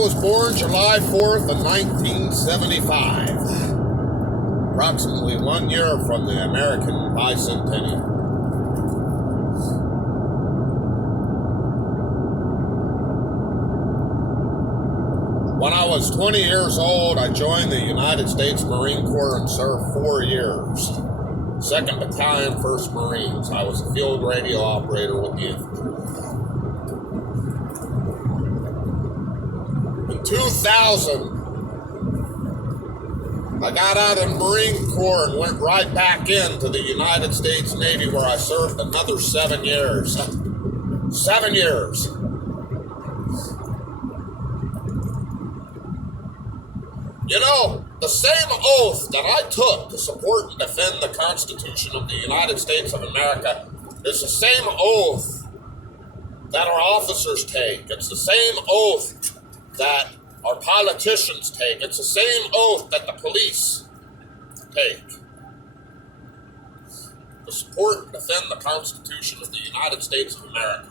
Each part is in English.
was born July 4th of 1975, approximately 1 year from the American bicentennial. When I was 20 years old, I joined the United States Marine Corps and served 4 years. 2nd Battalion, 1st Marines. I was a field radio operator with the infantry. In 2000, I got out of the Marine Corps and went right back into the United States Navy, where I served another 7 years. 7 years. You know, the same oath that I took to support and defend the Constitution of the United States of America is the same oath that our officers take. It's the same oath that our politicians take. It's the same oath that the police take to support and defend the Constitution of the United States of America.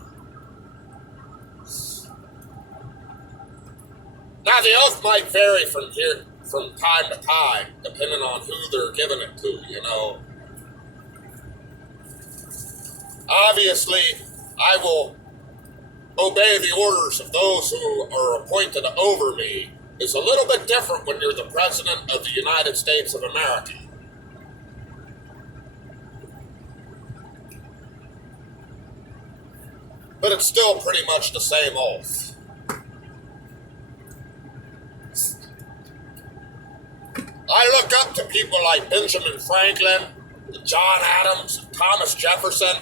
Now, the oath might vary from time to time, depending on who they're giving it to, you know. Obviously, I will obey the orders of those who are appointed over me. It's a little bit different when you're the President of the United States of America. But it's still pretty much the same oath. I look up to people like Benjamin Franklin, John Adams, Thomas Jefferson.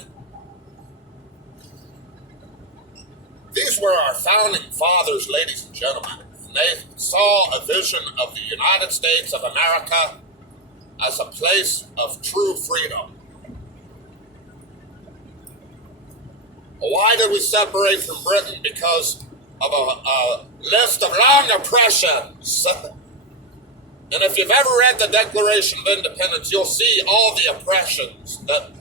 These were our founding fathers, ladies and gentlemen. And they saw a vision of the United States of America as a place of true freedom. Why did we separate from Britain? Because of a list of long oppressions. And if you've ever read the Declaration of Independence, you'll see all the oppressions that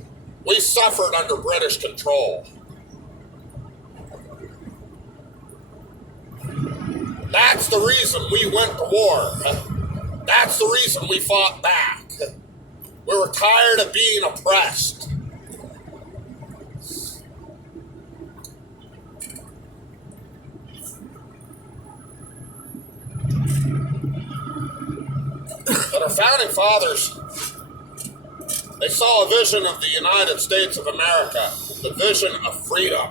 we suffered under British control. That's the reason we went to war. That's the reason we fought back. We were tired of being oppressed. But our founding fathers, they saw a vision of the United States of America, the vision of freedom.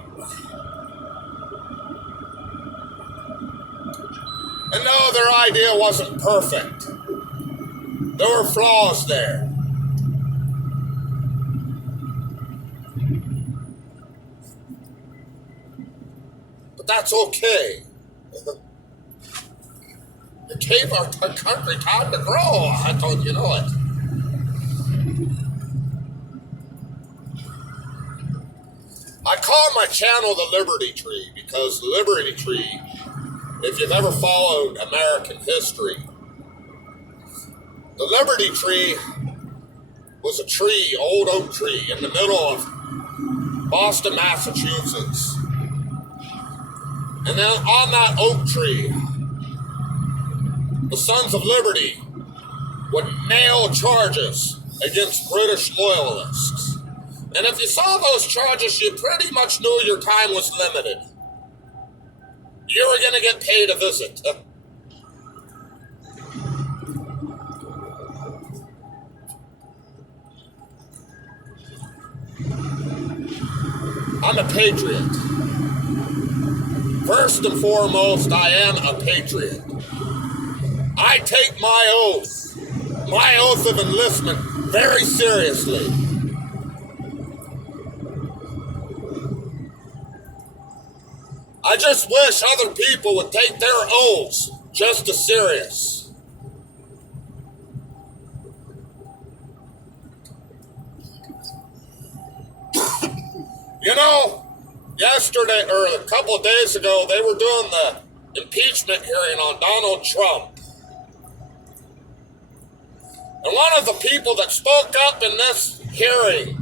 And no, their idea wasn't perfect. There were flaws there. But that's okay. It gave our country time to grow. I told you know it. I call my channel the Liberty Tree because the Liberty Tree, if you've ever followed American history, the Liberty Tree was a tree, old oak tree, in the middle of Boston, Massachusetts. And then on that oak tree, the Sons of Liberty would nail charges against British loyalists. And if you saw those charges, you pretty much knew your time was limited. You were going to get paid a visit. I'm a patriot. First and foremost, I am a patriot. I take my oath of enlistment, very seriously. I just wish other people would take their oaths just as serious. You know, yesterday, or a couple of days ago, they were doing the impeachment hearing on Donald Trump. And one of the people that spoke up in this hearing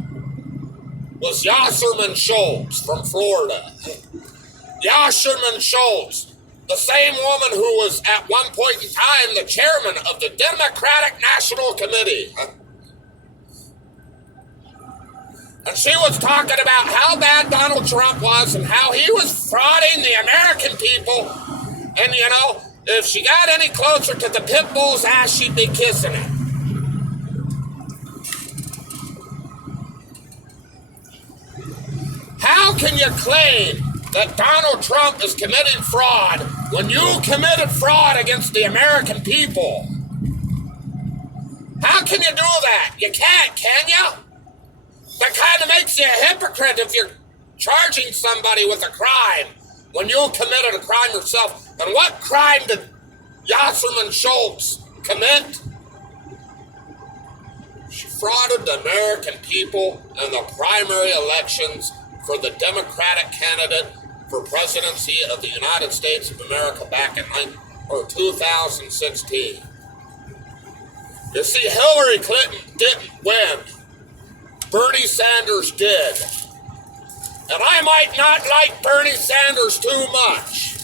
was Yasserman Schultz from Florida. Yasserman Schultz The same woman who was at one point in time the chairman of the Democratic National Committee. And she was talking about how bad Donald Trump was and how he was frauding the American people. And, you know, if she got any closer to the pit bull's ass, she'd be kissing it. How can you claim that Donald Trump is committing fraud when you committed fraud against the American people? How can you do that? You can't, can you? That kind of makes you a hypocrite if you're charging somebody with a crime when you committed a crime yourself. And what crime did Yasserman Schultz commit? She frauded the American people in the primary elections for the Democratic candidate for presidency of the United States of America back in 2016. You see, Hillary Clinton didn't win. Bernie Sanders did. And I might not like Bernie Sanders too much.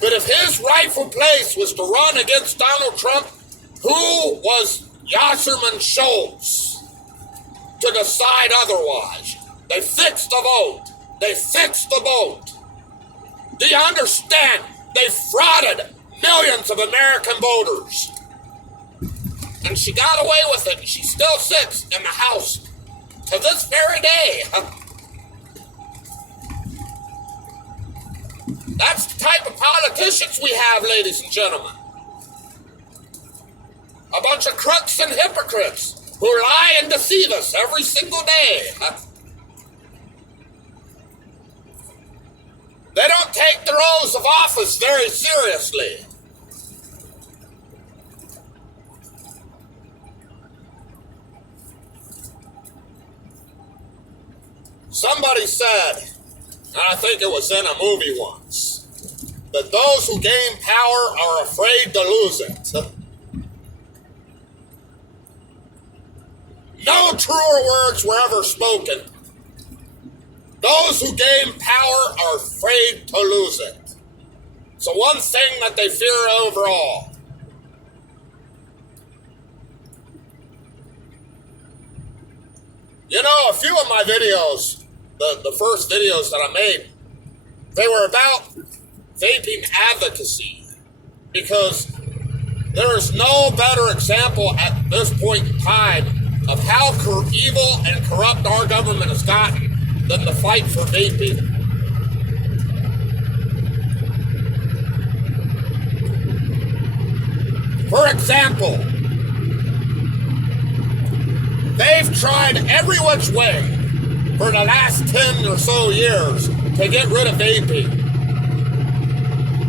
But if his rightful place was to run against Donald Trump, who was Yasserman Schultz to decide otherwise? They fixed the vote. They fixed the vote. Do you understand? They frauded millions of American voters. And she got away with it. She still sits in the House to this very day. That's the type of politicians we have, ladies and gentlemen. A bunch of crooks and hypocrites who lie and deceive us every single day. They don't take their oaths of office very seriously. Somebody said, and I think it was in a movie once, that those who gain power are afraid to lose it. No truer words were ever spoken. Those who gain power are afraid to lose it. It's the one thing that they fear overall. You know, a few of my videos, the first videos that I made, they were about vaping advocacy, because there is no better example at this point in time of how evil and corrupt our government has gotten than the fight for vaping. For example, they've tried every which way for the last 10 or so years to get rid of vaping.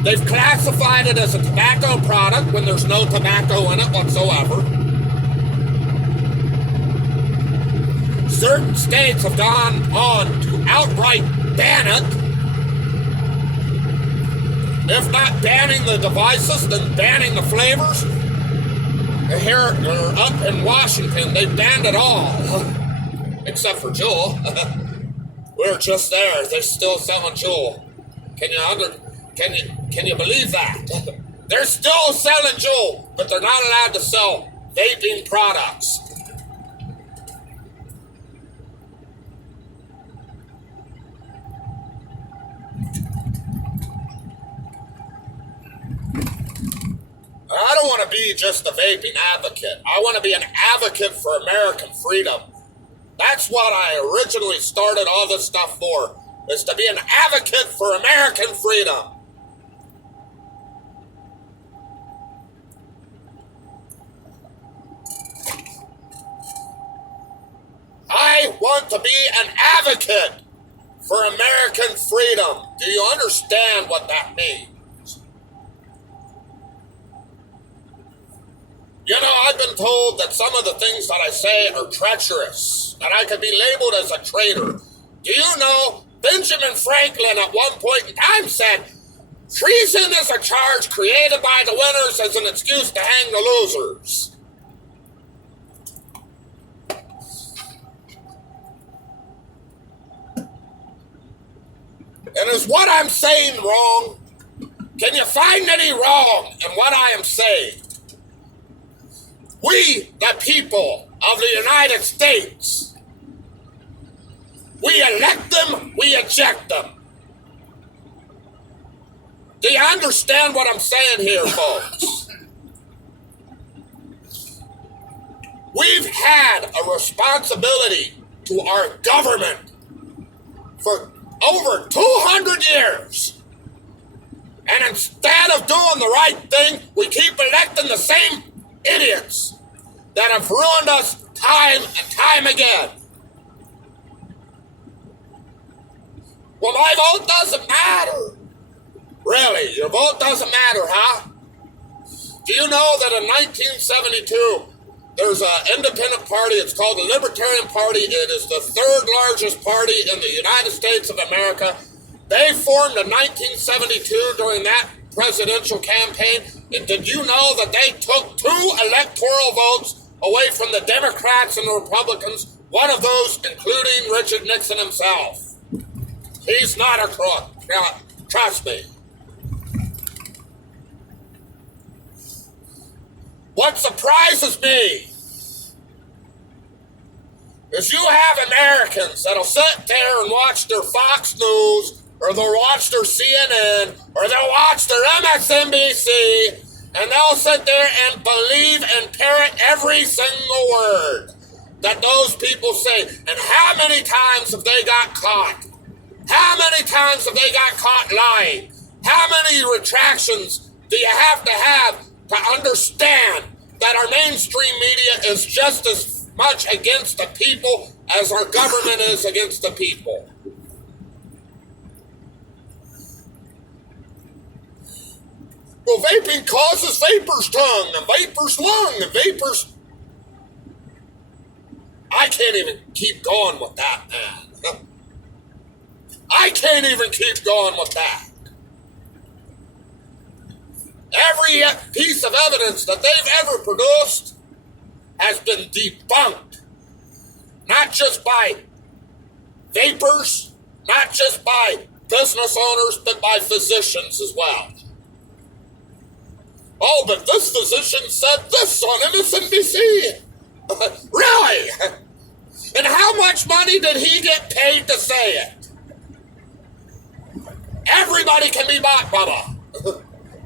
They've classified it as a tobacco product when there's no tobacco in it whatsoever. Certain states have gone on to outright ban it. If not banning the devices, then banning the flavors. Here, up in Washington, they banned it all. Except for Juul. We're just there. They're still selling Juul. Can you believe that? They're still selling Juul, but they're not allowed to sell vaping products. I don't want to be just a vaping advocate. I want to be an advocate for American freedom. That's what I originally started all this stuff for, is to be an advocate for American freedom. I want to be an advocate for American freedom. Do you understand what that means? You know, I've been told that some of the things that I say are treacherous, and I could be labeled as a traitor. Do you know, Benjamin Franklin at one point in time said, treason is a charge created by the winners as an excuse to hang the losers. And is what I'm saying wrong? Can you find any wrong in what I am saying? We, the people of the United States, we elect them, we eject them. Do you understand what I'm saying here, folks? We've had a responsibility to our government for over 200 years. And instead of doing the right thing, we keep electing the same idiots that have ruined us time and time again. Well, my vote doesn't matter. Really, your vote doesn't matter, huh? Do you know that in 1972, there's an independent party, it's called the Libertarian Party. It is the third largest party in the United States of America. They formed in 1972 during that presidential campaign. And did you know that they took 2 electoral votes away from the Democrats and the Republicans? One of those including Richard Nixon himself. He's not a crook. Trust me. What surprises me is you have Americans that'll sit there and watch their Fox News, or they'll watch their CNN, or they'll watch their MSNBC, and they'll sit there and believe and parrot every single word that those people say. And how many times have they got caught? How many times have they got caught lying? How many retractions do you have to understand that our mainstream media is just as much against the people as our government is against the people? Well, vaping causes vapor's tongue, and vapor's lung, and vapor's... I can't even keep going with that, man. I can't even keep going with that. Every piece of evidence that they've ever produced has been debunked. Not just by vapors, not just by business owners, but by physicians as well. Oh, but this physician said this on MSNBC. Really? And how much money did he get paid to say it? Everybody can be bought, Bubba.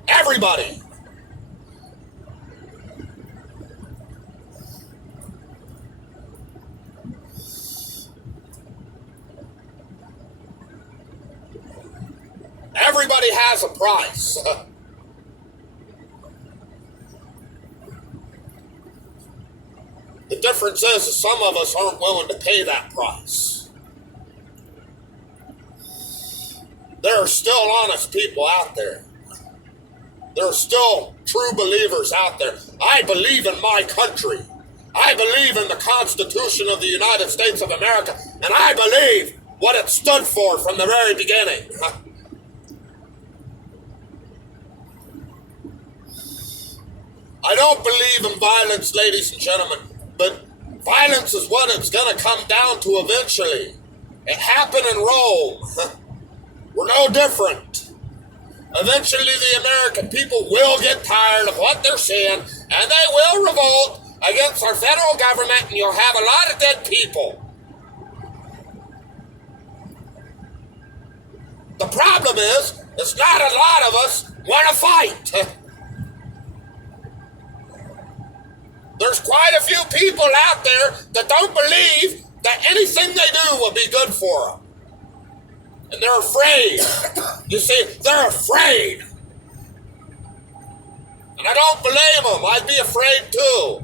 Everybody. Everybody has a price. The difference is some of us aren't willing to pay that price. There are still honest people out there. There are still true believers out there. I believe in my country. I believe in the Constitution of the United States of America, and I believe what it stood for from the very beginning. I don't believe in violence, ladies and gentlemen, but violence is what it's going to come down to eventually. It happened in Rome. We're no different. Eventually, the American people will get tired of what they're seeing, and they will revolt against our federal government, and you'll have a lot of dead people. The problem is not a lot of us want to fight. There's quite a few people out there that don't believe that anything they do will be good for them. And they're afraid. You see, they're afraid. And I don't blame them. I'd be afraid too.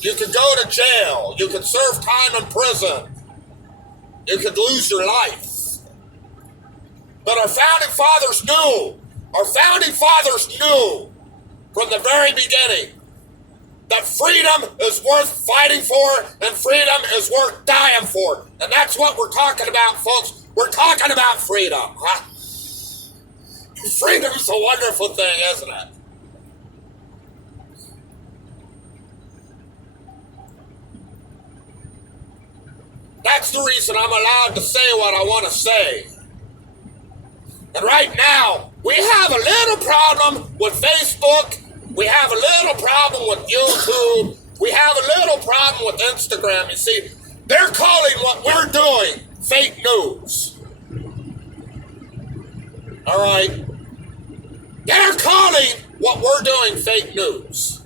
You could go to jail. You could serve time in prison. You could lose your life. But our founding fathers knew. Our founding fathers knew from the very beginning that freedom is worth fighting for and freedom is worth dying for. And that's what we're talking about, folks. We're talking about freedom, huh? Freedom's a wonderful thing, isn't it? That's the reason I'm allowed to say what I want to say. And right now, We have a little problem with Facebook. We have a little problem with YouTube. We have a little problem with Instagram. You see, they're calling what we're doing fake news. All right? They're calling what we're doing fake news.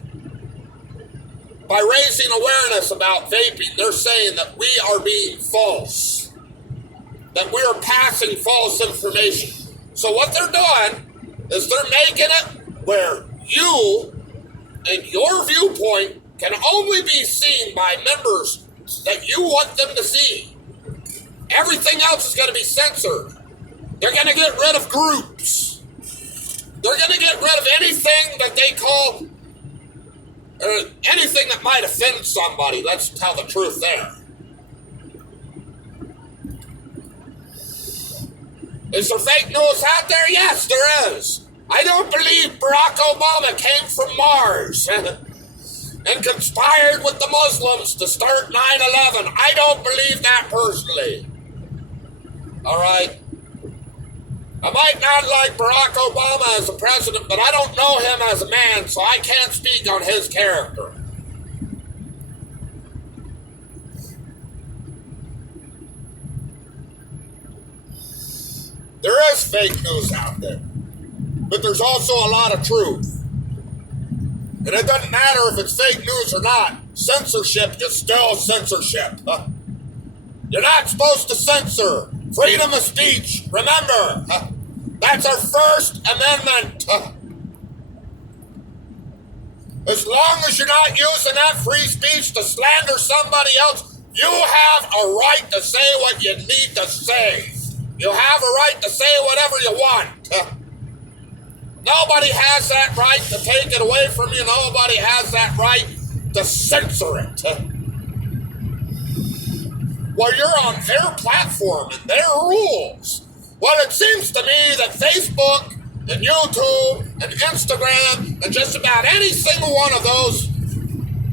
By raising awareness about vaping, they're saying that we are being false, that we are passing false information. So what they're doing is they're making it where you and your viewpoint can only be seen by members that you want them to see. Everything else is going to be censored. They're going to get rid of groups. They're going to get rid of anything that they call, anything that might offend somebody. Let's tell the truth there. Is there fake news out there? Yes, there is. I don't believe Barack Obama came from Mars and conspired with the Muslims to start 9/11. I don't believe that personally. All right? I might not like Barack Obama as a president, but I don't know him as a man, so I can't speak on his character. There is fake news out there, but there's also a lot of truth. And it doesn't matter if it's fake news or not. Censorship is still censorship. You're not supposed to censor. Freedom of speech. Remember, that's our First Amendment. As long as you're not using that free speech to slander somebody else, you have a right to say what you need to say. You have a right to say whatever you want. Nobody has that right to take it away from you. Nobody has that right to censor it. Well, you're on their platform and their rules. Well, it seems to me that Facebook and YouTube and Instagram and just about any single one of those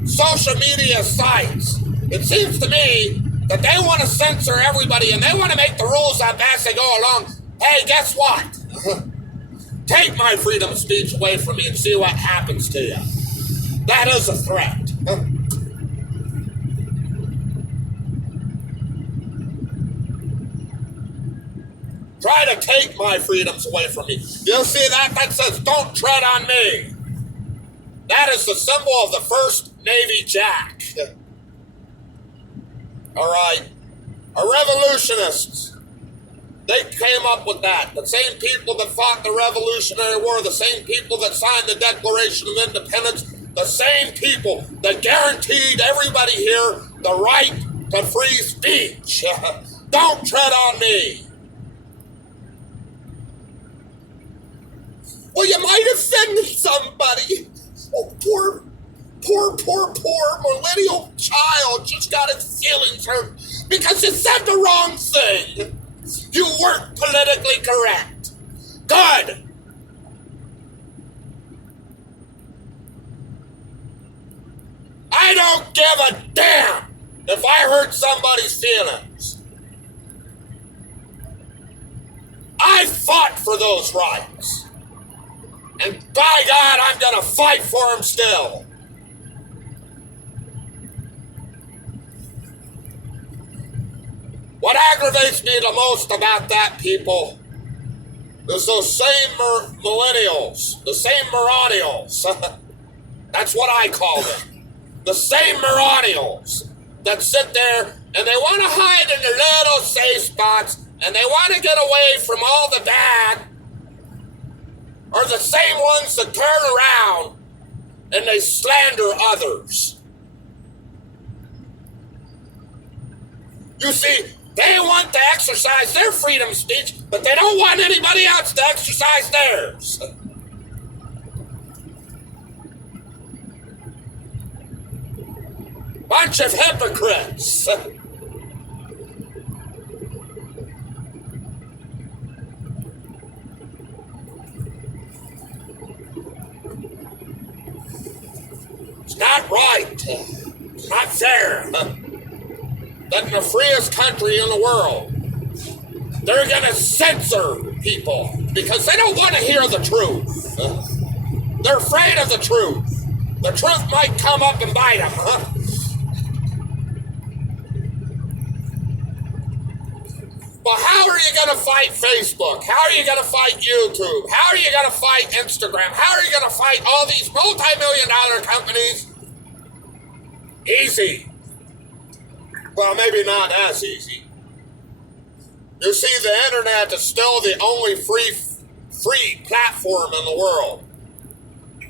social media sites, it seems to me that they want to censor everybody and they want to make the rules up as they go along. Hey, guess what? Take my freedom of speech away from me and see what happens to you. That is a threat. Try to take my freedoms away from me. You'll see that? That says, don't tread on me. That is the symbol of the first Navy Jack. All right. Our revolutionists, they came up with that. The same people that fought the Revolutionary War, the same people that signed the Declaration of Independence, the same people that guaranteed everybody here the right to free speech. Don't tread on me. Well, you might offend somebody. Oh, poor millennial child just got his feelings hurt because you said the wrong thing. You weren't politically correct. Good. I don't give a damn if I hurt somebody's feelings. I fought for those rights. And by God, I'm going to fight for them still. What aggravates me the most about that, people, is those same millennials, the same millennials. That's what I call them. The same millennials that sit there and they want to hide in their little safe spots and they want to get away from all the bad, are the same ones that turn around and they slander others. You see, they want to exercise their freedom of speech, but they don't want anybody else to exercise theirs. Bunch of hypocrites. It's not right. It's not fair. That in the freest country in the world, They're going to censor people because they don't want to hear the truth. They're afraid of the truth. The truth might come up and bite them, huh? Well, how are you going to fight Facebook? How are you going to fight YouTube? How are you going to fight Instagram? How are you going to fight all these multi-million-dollar companies? Easy. Well, maybe not as easy. You see, the internet is still the only free platform in the world.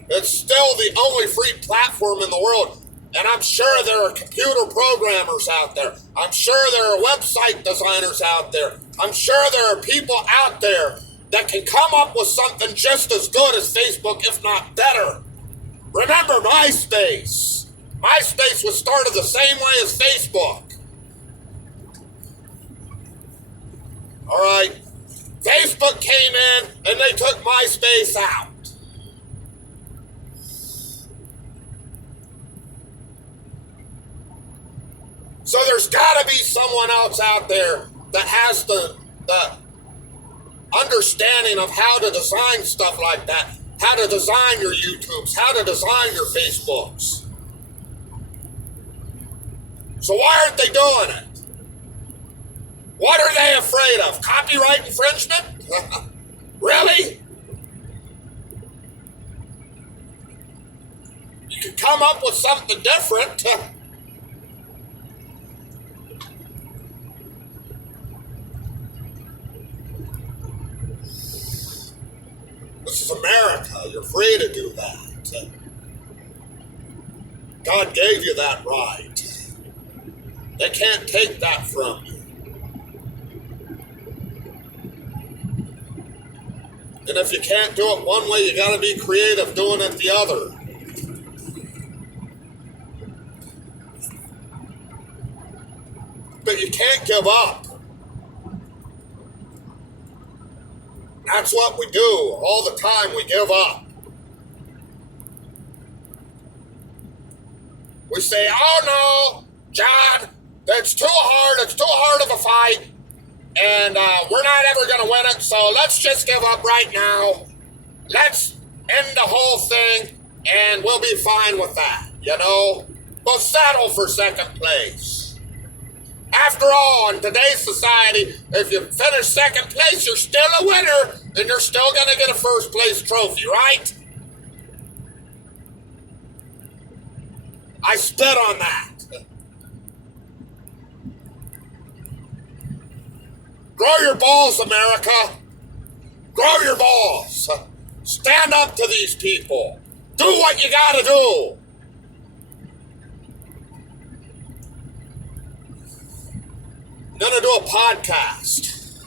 It's still the only free platform in the world. And I'm sure there are computer programmers out there. I'm sure there are website designers out there. I'm sure there are people out there that can come up with something just as good as Facebook, if not better. Remember MySpace. MySpace was started the same way as Facebook. All right. Facebook came in and they took MySpace out. So there's got to be someone else out there that has the understanding of how to design stuff like that, how to design your YouTubes, how to design your Facebooks. So why aren't they doing it? What are they afraid of? Copyright infringement? Really? You can come up with something different. This is America. You're free to do that. God gave you that right. They can't take that from you. And if you can't do it one way, you got to be creative doing it the other. But you can't give up. That's what we do all the time. We give up. We say, oh no, John, that's too hard. It's too hard of a fight. And we're not ever going to win it. So let's just give up right now. Let's end the whole thing and we'll be fine with that. You know, we'll settle for second place. After all, in today's society, if you finish second place, you're still a winner, and you're still going to get a first place trophy, right? I spit on that. Grow your balls, America. Grow your balls. Stand up to these people. Do what you got to do. I'm going to do a podcast.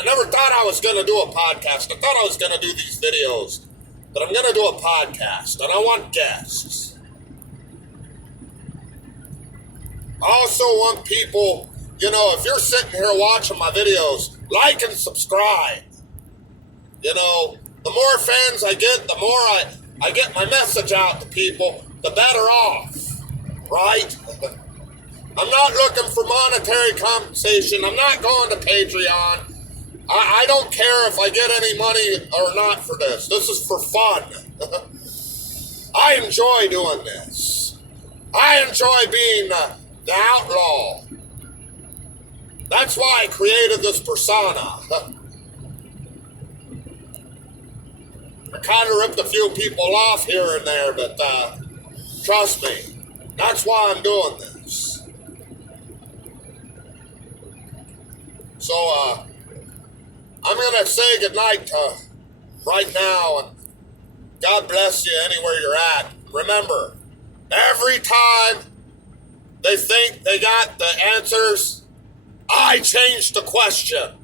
I never thought I was going to do a podcast. I thought I was going to do these videos. But I'm going to do a podcast, and I want guests. I also want people, you know, if you're sitting here watching my videos, like and subscribe. You know, the more fans I get, the more I get my message out to people, the better off, right? I'm not looking for monetary compensation. I'm not going to Patreon. I don't care if I get any money or not for this. This is for fun. I enjoy doing this. I enjoy being the outlaw. That's why I created this persona. I kind of ripped a few people off here and there, but trust me, that's why I'm doing this. So, I'm going to say goodnight right now, and God bless you anywhere you're at. Remember, every time they think they got the answers, I change the question.